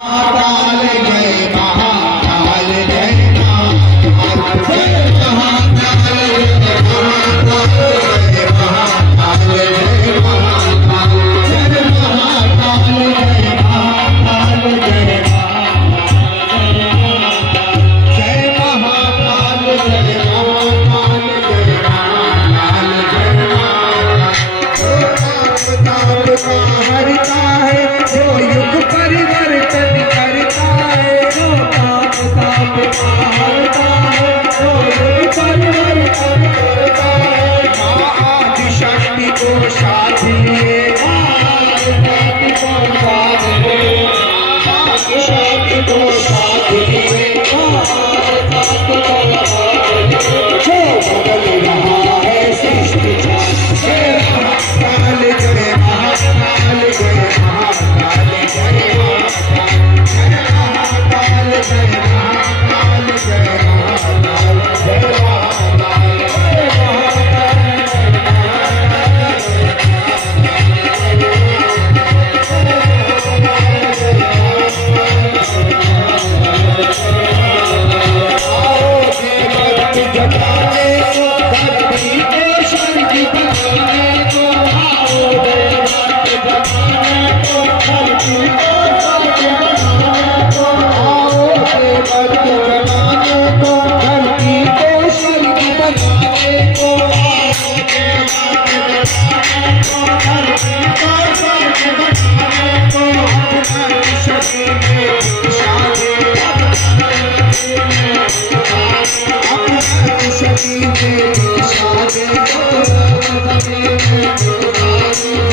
महाकाल जय महाकाल जय महाकाल जय महाकाल जय महाकाल जय महाकाल जय महाकाल जय महाकाल जय महाकाल जय महाकाल जय महाकाल जय हरता है जो युग परिवर्तन करता है, जो पाप ताप हरता है, जो युग परिवर्तन करता है। आदि शक्ति को साथ लिए, आदि शक्ति को साथ लिए, आदि शक्ति को साथ लिए, जो बदल रहा है सृष्टि का। जय महाकाल जय महाकाल जय महाकाल जय महाकाल जय महाकाल जय महाकाल जय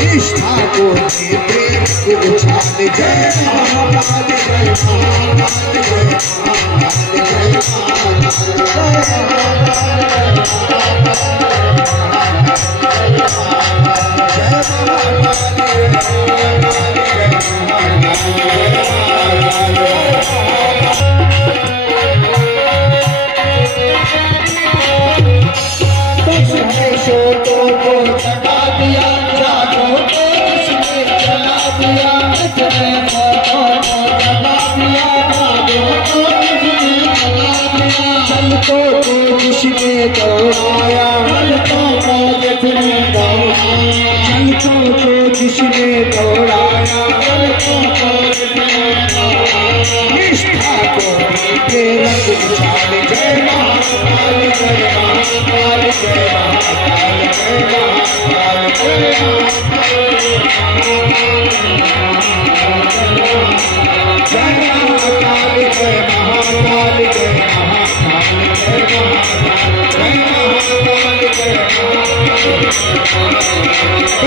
निष्ठा को प्रेम को उछाल जय महाकाल जय महाकाल जय महाकाल जिसने दौड़ाया निष्ठा को रंग उछाल जय महाकाल जय महाकाल जय महाकाल जय महाकाल जय महाकाल जय महाकाल जय महाकाल जय महाकाल जय